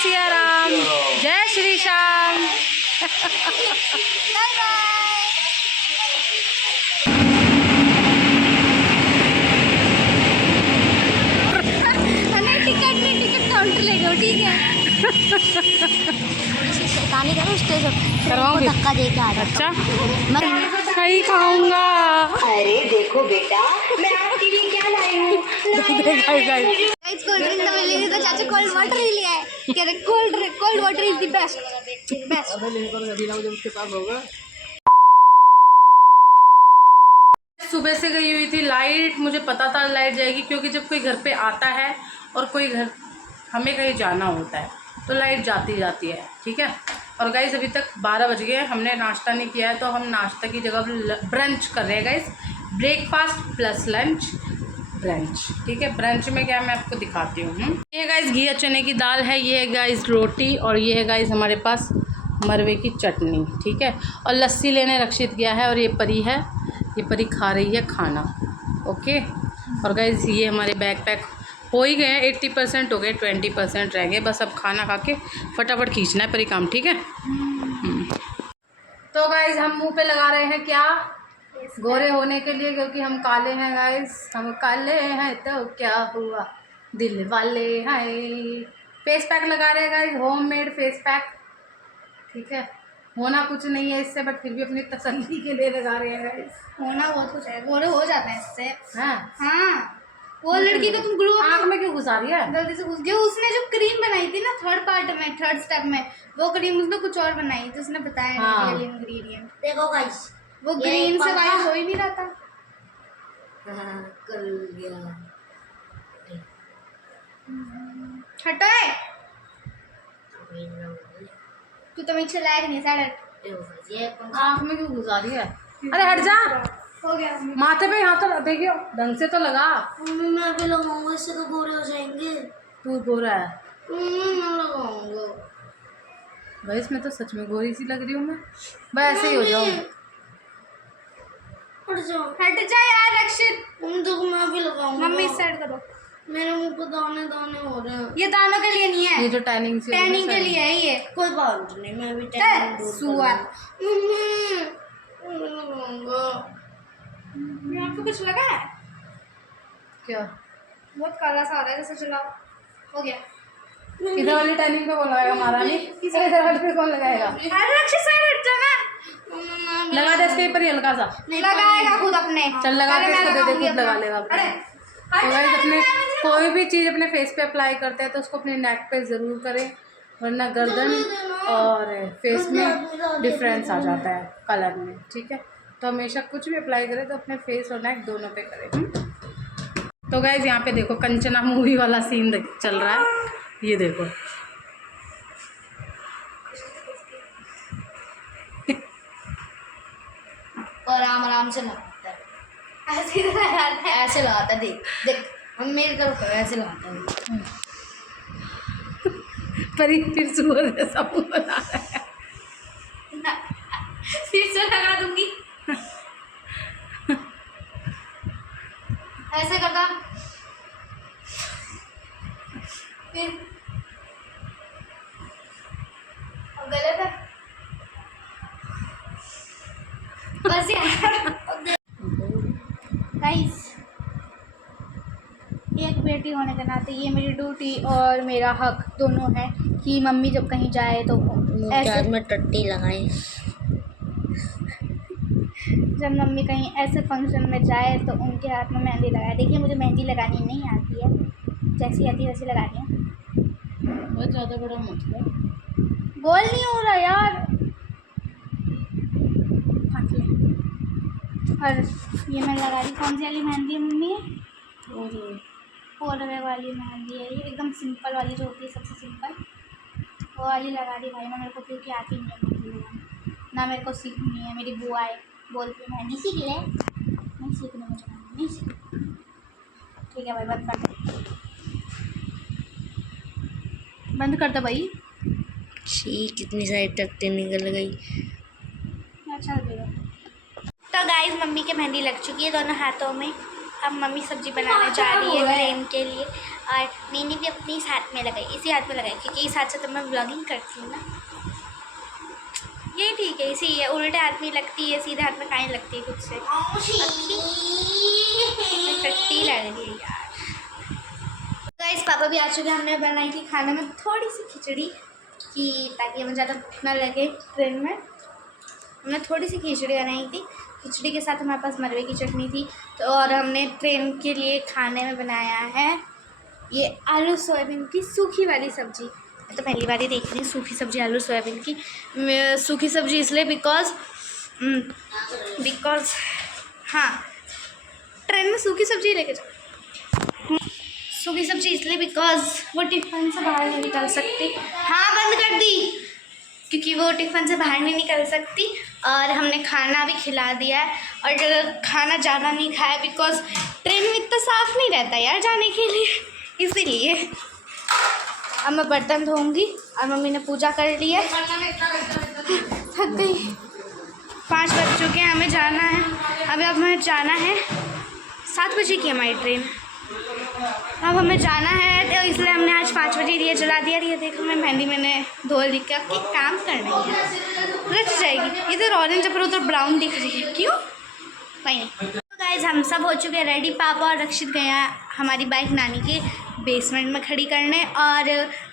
सिया राम, जय Shri Shyam. Ticket counter ले जाओ, ठीक है। शैतानी करो, स्टेज करवाऊंगी, धक्का दे के आ जाओ। अच्छा मैं कहीं खाऊंगा। अरे देखो बेटा, मैं आपके लिए क्या लाई हूँ। गाइस कोल्ड ड्रिंक तो मिलेगी तो चाचा कोल्ड वाटर ही ले आए। कह रहे cold water is the best. सुबह से गई हुई थी लाइट, मुझे पता था लाइट जाएगी, क्योंकि जब कोई घर पे आता है और कोई घर हमें कहीं जाना होता है तो लाइट जाती जाती है, ठीक है। और गाइस अभी तक 12 बज गए, हमने नाश्ता नहीं किया है, तो हम नाश्ता की जगह ब्रंच कर रहे हैं guys. Breakfast plus lunch brunch, ठीक है। ब्रंच में क्या है मैं आपको दिखाती हूँ। ये गाइस घी चने की दाल है, ये है गाइस रोटी, और ये है गाइस हमारे पास मरवे की चटनी, ठीक है। और लस्सी लेने रक्षित गया है, और ये परी है, ये परी खा रही है खाना, ओके। और गाइस ये हमारे बैग पैक हो ही गए, 80% हो गए, 20% रह गए, बस अब खाना खा के फटाफट खींचना है परी काम, ठीक है। तो गाइस हम मुंह पे लगा रहे हैं क्या, गोरे होने के लिए, क्योंकि हम काले हैं गाइस, हम काले हैं तो क्या हुआ, दिल वाले हैं। फेस पैक लगा रहे हैं गाइस, होममेड फेस पैक, ठीक है। होना कुछ नहीं है इससे, बट फिर भी अपनी तसल्ली के लिए लगा रहे हैं गाइस। होना बहुत कुछ है, गोरे हो जाते हैं इससे। हाँ वो लड़की को तुम ग्लो आँख में क्यों घुसा रही है? जल्दी से घुस गया। उसने जो क्रीम बनाई थी ना थर्ड स्टेप में, वो क्रीम उसने कुछ और बनाई थी, उसने बताया हाँ। Real ingredient. देखो गाइस, वो ग्रीन से वाइट हो ही नहीं रहा था। कर गया। हटाए तू तो मुझसे लायक नहीं साइड। आँख में क्यों घुसा रही है? अरे हट जा, हो गया। माथे पे हाथ तो देखियो, ढंग से तो लगा। मैं भी लगाऊंगा, इससे तो गोरे हो जाएंगे। तू गोरा है मैं लगाऊंगा। गाइस, मैं तो सच में गोरी सी लग रही हूँ मैं, बस ऐसे ही हो जाऊँ। हट जा यार रक्षित। देखो मैं भी लगाऊंगा। मम्मी इस साइड करो। मेरे मुंह पे दाने दाने हो रहे हैं। ये दानों के लिए नहीं है, ये जो टैनिंग से टैनिंग के लिए है ये। कोई बात नहीं, मैं भी टैनिंग दूर सुअर। मैं लगाऊंगा। आपको कुछ लगा है? क्या बहुत काला सा हो रहा है जैसे। चलाओ, हो गया। इधर वाली टैनिंग पे कौन लगाएगा? महारानी इधर वाली पे कौन लगाएगा? अरे रक्षित साइड हट जा ना। लगा दे इसके ऊपर ही हल्का सा, लगाएगा खुद अपने। चल लगा अरे के मैं इसको दे दे, लगाऊंगी खुद लगा अपना। लेगा। अरे तो गाइस अपने कोई भी चीज़ अपने फेस पे अप्लाई करते हैं तो उसको अपने नेक पे ज़रूर करें, वरना गर्दन और फेस में डिफरेंस आ जाता है कलर में, ठीक है। तो हमेशा कुछ भी अप्लाई करें तो अपने फेस और नेक दोनों पे करें। तो गाइस यहाँ पे देखो कंचना मूवी वाला सीन चल रहा है, ये देखो। और आराम से लगाता है, ऐसे लगाता है। देख देख, हम मेरी तरफ ऐसे लगाता है। परी फिर सुअर जैसा मुंह बना रहा है। फिर से लगा दूंगी। ऐसे करता फिर गलत है बस यार। गाइस, एक बेटी होने के नाते ये मेरी ड्यूटी और मेरा हक दोनों है कि मम्मी जब कहीं जाए तो ऐसे में टट्टी लगाए। जब मम्मी कहीं ऐसे फंक्शन में जाए तो उनके हाथ में मेहंदी लगाए। देखिए मुझे मेहंदी लगानी नहीं आती है, जैसी आती है वैसी लगानी है। बहुत ज़्यादा बड़ा मतलब गोल नहीं हो रहा यार। और ये मैं लगा रही, कौन सी वाली मेहंदी है मम्मी? फोरवे वाली मेहंदी है ये, एकदम सिंपल वाली जो होती है सबसे सिंपल, वो वाली लगा दी भाई। मैं मेरे को क्योंकि आती नहीं है मेहंदी लगाना, ना मेरे को सीखनी है। मेरी बुआ है बोलती है मेहंदी सीख ले, नहीं सीखने मुझे मेहंदी नहीं सीखनी। ठीक है भाई, बंद कर दे, बंद कर दो भाई। कितनी सारी टट्टी निकल गई। अच्छा लगेगा। तो गाइस मम्मी के मेहंदी लग चुकी है दोनों हाथों में। अब मम्मी सब्जी बनाने जा रही है ट्रेन के लिए। और मैंने भी अपने इस हाथ में लगाई, इसी हाथ में लगाई, क्योंकि इस हाथ से तो मैं ब्लॉगिंग करती हूँ ना। ये ठीक है, इसी है, उल्टे हाथ में लगती है, सीधे हाथ में काहे लगती है खुद से। टट्टी लग रही है यार। गाइस पापा भी आ चुके हैं। हमने बनाई थी खाने में थोड़ी सी खिचड़ी कि ताकि हमें ज़्यादा भूख ना लगे ट्रेन में। हमने थोड़ी सी खिचड़ी बनाई थी, खिचड़ी के साथ हमारे पास मरवे की चटनी थी। तो और हमने ट्रेन के लिए खाने में बनाया है ये आलू सोयाबीन की सूखी वाली सब्ज़ी। मैं तो पहली बार ही देख रही हूँ सूखी सब्ज़ी आलू सोयाबीन की। सूखी सब्ज़ी इसलिए बिकॉज हाँ, ट्रेन में सूखी सब्ज़ी लेके जाओ। सूखी सब्ज़ी इसलिए बिकॉज वो टिफ़िन से बाहर नहीं निकल सकती। हाँ, बंद कर दी, क्योंकि वो टिफ़िन से बाहर नहीं निकल सकती। और हमने खाना भी खिला दिया है। और अगर खाना ज़्यादा नहीं खाया बिकॉज ट्रेन में इतना साफ़ नहीं रहता यार जाने के लिए, इसीलिए। अब मैं बर्तन धोऊंगी और मम्मी ने पूजा कर ली है। थक गई। 5 बज चुके हैं, हमें जाना है। अब हमें जाना है, 7 बजे की हमारी ट्रेन। अब हमें जाना है तो इसलिए हमने आज 5 बजे दिया जला दिया। ये देखो मैं मेहंदी मैंने धो ली क्या कि काम करना है, रच जाएगी। इधर ऑरेंज पर उधर ब्राउन दिख रही है, क्यों? नहीं। तो गाइस हम सब हो चुके हैं रेडी। पापा और रक्षित गया हमारी बाइक नानी के बेसमेंट में खड़ी करने। और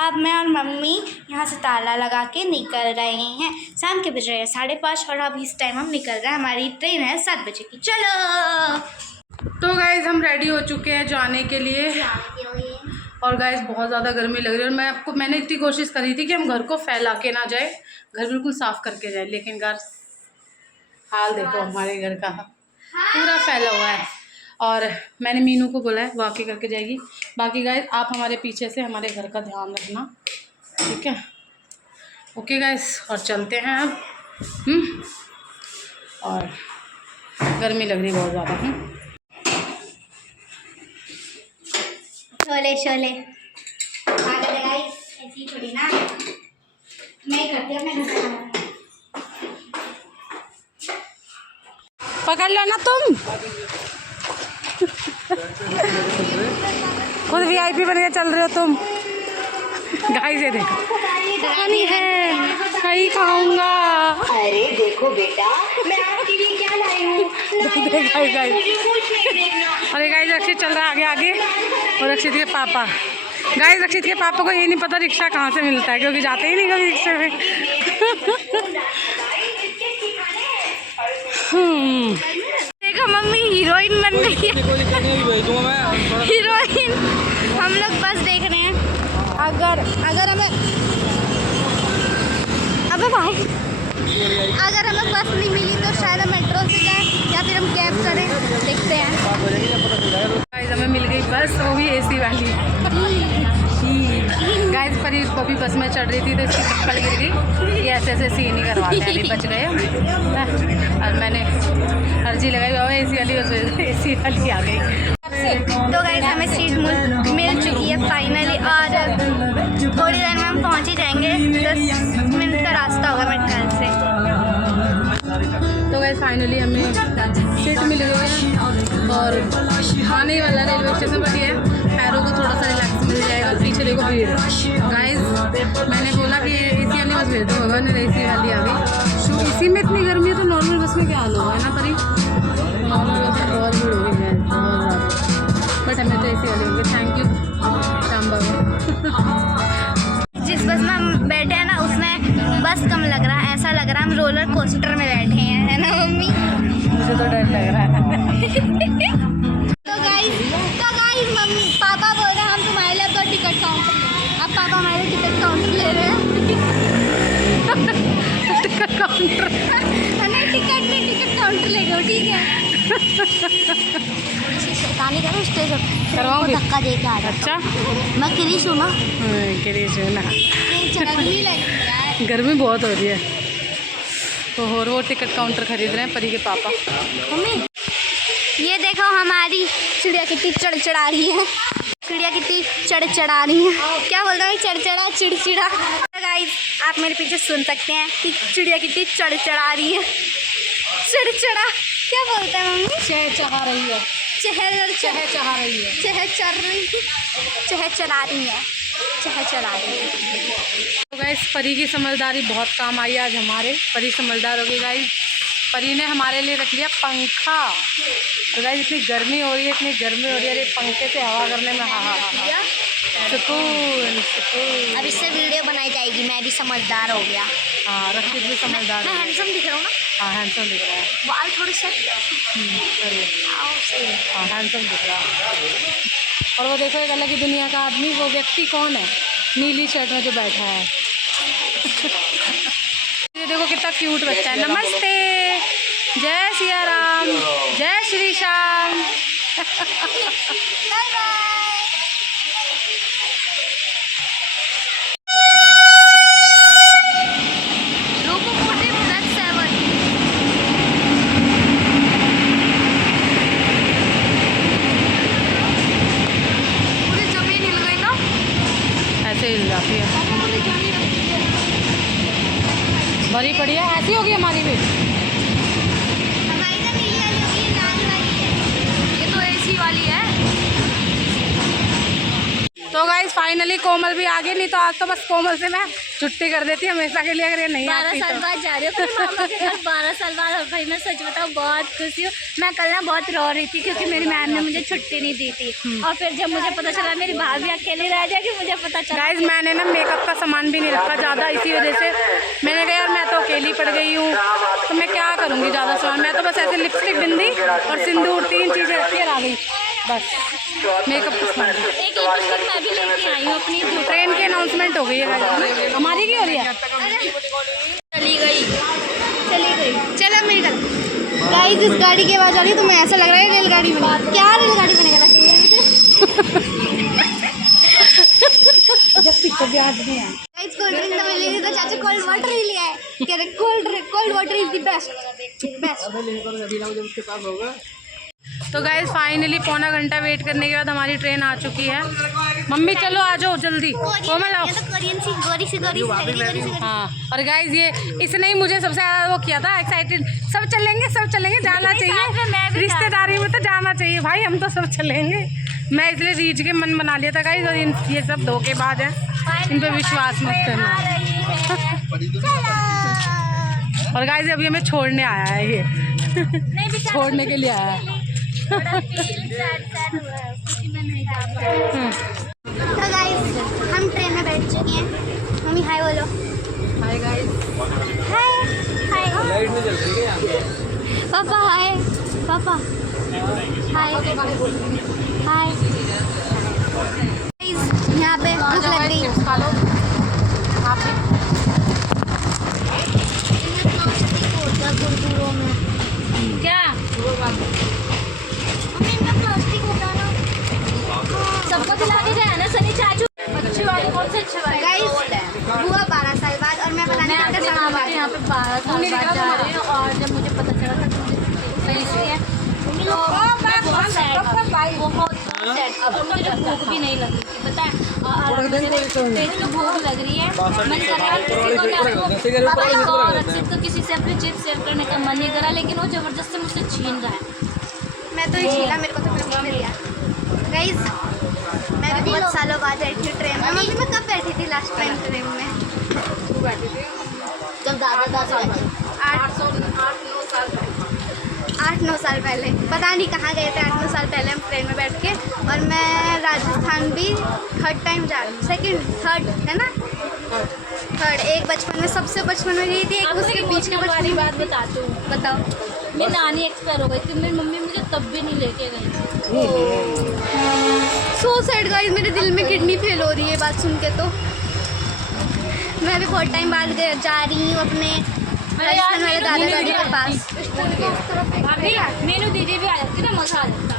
अब मैं और मम्मी यहाँ से ताला लगा के निकल रहे हैं। शाम के बज रहे हैं 5:30 और अब इस टाइम हम निकल रहे हैं। हमारी ट्रेन है 7 बजे की। चलो। तो गाइज हम रेडी हो चुके हैं जाने के लिए। और गाइज बहुत ज़्यादा गर्मी लग रही है। और मैंने इतनी कोशिश करी थी कि हम घर को फैला के ना जाए, घर बिल्कुल साफ़ करके जाए, लेकिन गाइस हाल देखो हमारे घर का, पूरा फैला हुआ है। और मैंने मीनू को बोला है वो आके करके जाएगी। बाकी गाइस आप हमारे पीछे से हमारे घर का ध्यान रखना, ठीक है? ओके गाइस, और चलते हैं अब। और गर्मी लग रही है बहुत ज़्यादा। शोले शोले ऐसी थोड़ी ना मैं करती हूँ। मैं पकड़ लो ना तुम, खुद वीआईपी बन के चल रहे हो तुम। गाइस ये देखो पानी है, सही खाऊंगा। अरे देखो बेटा, मैं आपके लिए क्या लाई हूँ। अरे गाइस रक्षित चल रहा है आगे आगे। और रक्षित के पापा, गाइस रक्षित के पापा को ये नहीं पता रिक्शा कहाँ से मिलता है, क्योंकि जाते ही नहीं कभी रिक्शे में। देखो मम्मी हीरोइन बन रही है। हीरोइन। हम लोग बस देख रहे हैं, अगर हमें अगर हमें बस नहीं मिली तो शायद हम मेट्रो से जाएं या फिर हम कैब करें, देखते हैं। गाइस हमें मिल गई बस, वो भी एसी वाली। गाइस परी बॉबी बस में चढ़ रही थी तो इसकी चप्पल गिर गई। ये ऐसे सीन ही करवाते हैं, अभी बच गए। और मैंने अर्जी लगाई बाबा एसी वाली, बस एसी वाली आ गई। तो गाइस हमें सीट मिल चुकी है फाइनली। और थोड़ी देर में हम पहुंच ही जाएंगे, 10 मिनट का रास्ता होगा मेरे ख्याल से। तो गाइस फाइनली हमें सीट मिल गई है और आने वाला रेलवे स्टेशन पर है। पैरों को थोड़ा सा रिलैक्स मिल जाएगा। पीछे देखो भीड़। गाइस मैंने बोला कि एसी वाली बस भेज दो, भगवान ने एसी वाली आ गई। इसी में इतनी गर्मी है तो नॉर्मल बस में क्या हाल होगा, है ना परी? नॉर्मल बस में बहुत भीड़ हो गई है, बहुत ज़्यादा। बट हमें तो एसी वाली होगी। थैंक यू श्याम बाबू। जिस बस में हम बैठे हैं ना उसमें बस कम लग रहा है, ऐसा लग रहा है हम रोलर कोस्टर में बैठे हैं, है ना मम्मी? मुझे तो डर लग रहा है। तो गाइस मम्मी पापा बोल रहे हैं हम तुम्हारे लिए तो टिकट काउंटर। अब पापा हमारे टिकट काउंटर ले रहे हैं। टिकट काउंटर नहीं, टिकट काउंटर ले गए, ठीक है? शैतानी करो, स्टेज करवाऊंगी, धक्का दे के आ जाओ। अच्छा मैं क्रिश हूँ ना, क्रिश हूँ ना। गर्मी लग रही है यार, गर्मी बहुत हो रही है। तो और वो टिकट काउंटर खरीद रहे हैं परी के पापा। मम्मी ये देखो हमारी चिड़िया कितनी चढ़ रही है। चिड़िया कितनी चढ़ रही है, क्या बोल रहा है? चिड़चिड़ा। गाइस आप मेरे पीछे सुन सकते हैं कि चिड़िया कितनी चढ़ रही है। चिड़चिड़ा क्या बोलते हैं मम्मी? चढ़ा रही है। चहल चह चहा रही है। चह चर रही चह चरा रही है चह चरा रही है। तो गाइस परी की समझदारी बहुत काम आई आज हमारे। परी समझदार हो गई गाइस। परी ने हमारे लिए रख लिया पंखा। और गाइस इतनी गर्मी हो रही है, इतनी गर्मी हो रही है, अरे पंखे से हवा करने में हाँ सुकून सुकून। अब इससे वीडियो बनाई जाएगी। मैं भी समझदार हो गया। हाँ रक्षित भी समझदार मैं है। हैंडसम दिख रहा हूँ ना? हाँ हैंडसम दिख रहा है। बाल थोड़े सेट हाँ हैंडसम दिख रहा है। और वो देखो एक अलग ही दुनिया का आदमी, वो व्यक्ति कौन है? नीली शर्ट में जो बैठा है। ये देखो कितना क्यूट बच्चा है। नमस्ते, जय सिया राम, जय श्री श्याम। Bye bye. पूरी जमीन हिल गई ना? ऐसे हिल जाती है, भरी पड़ी है। ऐसी होगी हमारी भी। हमारी तो नीली वाली होगी, ये लाल वाली है। ये तो एसी वाली है। तो गाइस फाइनली कोमल भी आ गई। नहीं तो आज तो बस कोमल से मैं छुट्टी कर देती हमेशा के लिए, अगर ये नहीं 12 आती साल तो। बाद जा रही हूँ अपने मामा के घर। 12 साल बाद। और भाई मैं सच बताऊँ बहुत खुशी हूँ। मैं कल ना बहुत रो रही थी क्योंकि मेरी मैम ने मुझे छुट्टी नहीं दी थी। और फिर जब मुझे पता चला मेरी भाभी अकेली रह जाएगी, मुझे पता चला। गाइज मैंने ना मेकअप का सामान भी नहीं रखा ज़्यादा, इसी वजह से मैंने कहा यार मैं तो अकेली पड़ गई हूँ, तो मैं क्या करूँगी ज़्यादा सामान। मैं तो बस ऐसे लिपस्टिक, बिंदी और सिंदूर 3 चीज़ें रखी है, आ गई बस मेकअप का सामान। एक लिपस्टिक मैं भी लेके आई हूँ अपनी। ट्रेन की अनाउंसमेंट हो गई है। हमारी की हो रही है? चली गई चलो मेरी गल। गाइस इस गाड़ी की आवाज़ आ रही है तो मैं ऐसा लग रहा है रेलगाड़ी बनेगा। क्या रेलगाड़ी बनेगा? जब पीछे भी आज भी है। गाइस कोल्ड ड्रिंक तो मिली तो चाचा कोल्ड वाटर ही लिया है। कह रहे cold water is the best. तो गाइज फाइनली पौना घंटा वेट करने के बाद हमारी ट्रेन आ चुकी है। मम्मी चलो आ जाओ जल्दी। कोमल आओ। कोरियन सी गोरी सी हाँ और गाइज ये इसने ही मुझे सबसे ज़्यादा वो किया था एक्साइटेड। सब चलेंगे जाना चाहिए, रिश्तेदारी में तो जाना चाहिए भाई, हम तो सब चलेंगे। मैं इसलिए रीच के मन बना लिया था गाइज। और ये सब धोखेबाज है, इन पर विश्वास मत करना। और गाइज अभी हमें छोड़ने आया है, ये छोड़ने के लिए आया है। तो गाइस हम ट्रेन में बैठ चुके हैं। मम्मी हाय बोलो। Hi guys. हाय हाय पापा। हाय पापा। हाय हाय। यहाँ पे भूख लग गई। खा लो आप। क्या प्लास्टिक होता ना सबको दिलाने जाए ना सनी चाचू। अच्छी वाली कौन सी अच्छी वाली? गाइस हुआ 12 साल बाद और मैं पता नहीं कितने साल बाद यहाँ पे 12 साल बाद जा रही हूँ। और जब मुझे पता चला था मुझे सही से है तो मैं बहुत सैड बहुत सैड। अब मुझे भूख भी नहीं लगी पता है। तेरी तो भूख लग रही है, मन कर रहा है किसी को और रक्षित को किसी से अपनी चिप्स शेयर करने का मन नहीं करा, लेकिन वो जबरदस्ती मुझसे छीन रहा है। मैं तो ये छीना, मेरे को तो बिल्कुल मिल गया। गाइस मैं भी बहुत सालों बाद बैठी हूँ ट्रेन में। मम्मी मैं कब बैठी थी लास्ट टाइम ट्रेन में? जब दादा 8-9 साल पहले। पता नहीं कहाँ गए थे 8-9 साल पहले हम ट्रेन में बैठ के। और मैं राजस्थान भी 3rd टाइम जा रही, 2nd 3rd है ना 3rd। एक बचपन में सबसे बचपन में गई थी, एक उसके बीच के बचपन की बात बताती हूँ। बताओ। मेरी नानी एक्सपायर हो गई थी, मेरी मम्मी मुझे तब भी नहीं लेके गई। सो सैड गाइस, मेरे दिल में किडनी फेल हो रही है बात सुन के। तो मैं भी बहुत टाइम बाद जा रही हूँ अपने राजस्थान वाले दादा दादी के पास। भाभी मेनू दीदी भी आ जाती ना, मजा आ जाता।